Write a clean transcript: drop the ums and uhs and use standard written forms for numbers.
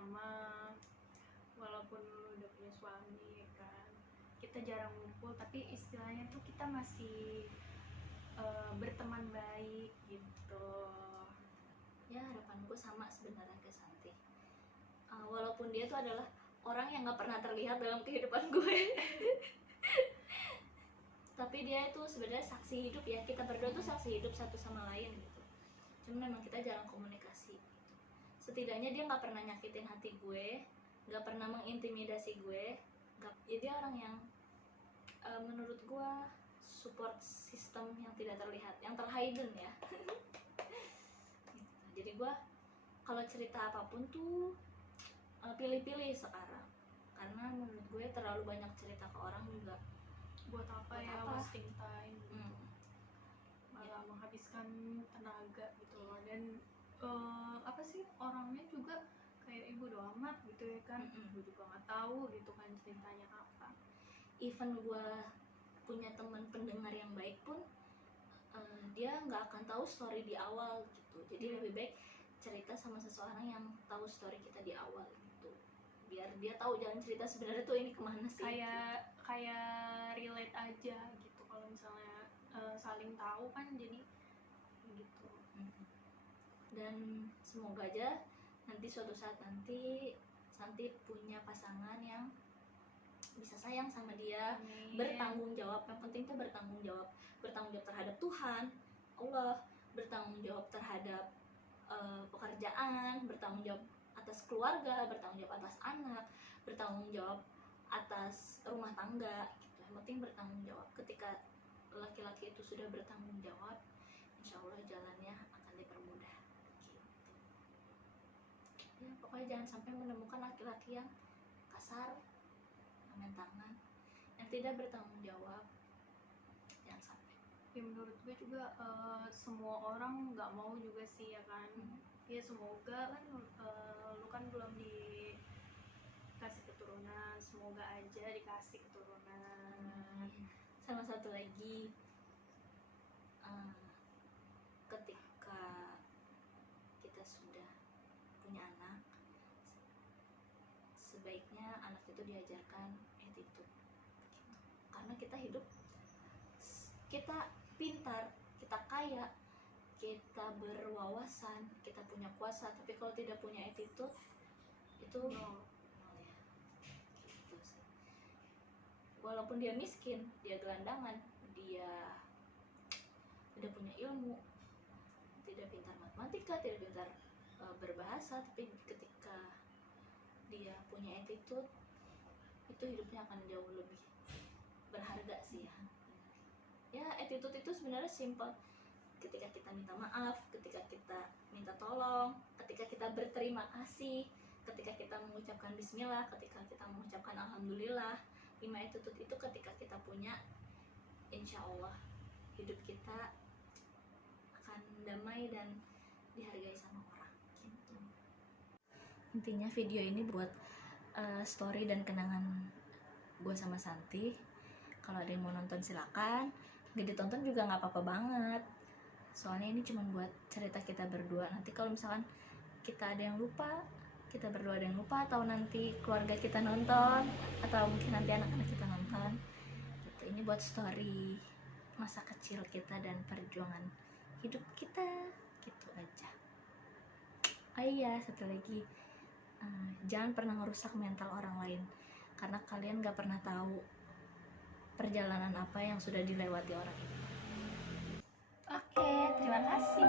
bersama, walaupun lu udah punya suami kan, kita jarang ngumpul, tapi istilahnya tuh kita masih berteman baik gitu. Ya harapanku sama sebenarnya ke Santi. Walaupun dia tuh adalah orang yang nggak pernah terlihat dalam kehidupan gue. Tapi dia itu sebenarnya saksi hidup ya, kita berdua tuh saksi hidup satu sama lain gitu. Cuman memang kita jarang komunikasi. Setidaknya dia nggak pernah nyakitin hati gue, nggak pernah mengintimidasi gue. Ya dia orang yang menurut gue support system yang tidak terlihat, yang terhidden ya. Jadi gue kalau cerita apapun tuh pilih-pilih sekarang, karena menurut gue terlalu banyak cerita ke orang juga Buat apa ya, wasting time gitu. Malah Ya. menghabiskan tenaga gitu loh. Dan apa sih, orangnya juga kayak ibu doa amat gitu ya kan. Gue juga nggak tahu gitu kan ceritanya apa. Even gue punya teman pendengar yang baik pun dia nggak akan tahu story di awal gitu. Jadi lebih baik cerita sama seseorang yang tahu story kita di awal gitu, biar dia tahu jalan cerita sebenarnya tuh ini kemana sih. Kayak relate aja gitu. Kalau misalnya saling tahu kan jadi gitu. Dan semoga aja nanti suatu saat nanti Santi punya pasangan yang bisa sayang sama dia. Amin. Bertanggung jawab, yang penting tuh bertanggung jawab terhadap Tuhan, Allah, bertanggung jawab terhadap pekerjaan, bertanggung jawab atas keluarga, bertanggung jawab atas anak, bertanggung jawab atas rumah tangga gitu. Yang penting bertanggung jawab. Ketika laki-laki itu sudah bertanggung jawab, insya Allah jalannya akan dipermudah gitu. Ya pokoknya jangan sampai menemukan laki-laki yang kasar, main tangan, yang tidak bertanggung jawab, jangan sampai. Ya menurut gue juga semua orang nggak mau juga sih ya kan. Ya semoga kan lu kan belum dikasih keturunan, semoga aja dikasih keturunan. Sama satu lagi, ketika kita sudah punya anak, sebaiknya anak itu diajarkan attitude gitu. Karena kita hidup, kita pintar, kita kaya, kita berwawasan, kita punya kuasa, tapi kalau tidak punya attitude itu No. Ya, gitu sih. Walaupun dia miskin, dia gelandangan, dia tidak punya ilmu, tidak pintar matematika, tidak pintar berbahasa, tapi ketika dia punya attitude, itu hidupnya akan jauh lebih berharga sih ya. Ya attitude itu sebenarnya simple. Ketika kita minta maaf, ketika kita minta tolong, ketika kita berterima kasih, ketika kita mengucapkan bismillah, ketika kita mengucapkan alhamdulillah. 5 attitude itu ketika kita punya, insya Allah hidup kita akan damai dan dihargai sama orang gitu. Intinya video ini buat story dan kenangan gue sama Santi. Kalau ada yang mau nonton silakan, nggak ditonton juga nggak apa-apa banget, soalnya ini cuma buat cerita kita berdua. Nanti kalau misalkan kita ada yang lupa, kita berdua ada yang lupa, atau nanti keluarga kita nonton, atau mungkin nanti anak-anak kita nonton gitu. Ini buat story masa kecil kita dan perjuangan hidup kita gitu aja. Oh iya, satu lagi, jangan pernah ngerusak mental orang lain, karena kalian gak pernah tahu perjalanan apa yang sudah dilewati orang itu. Oke, terima kasih.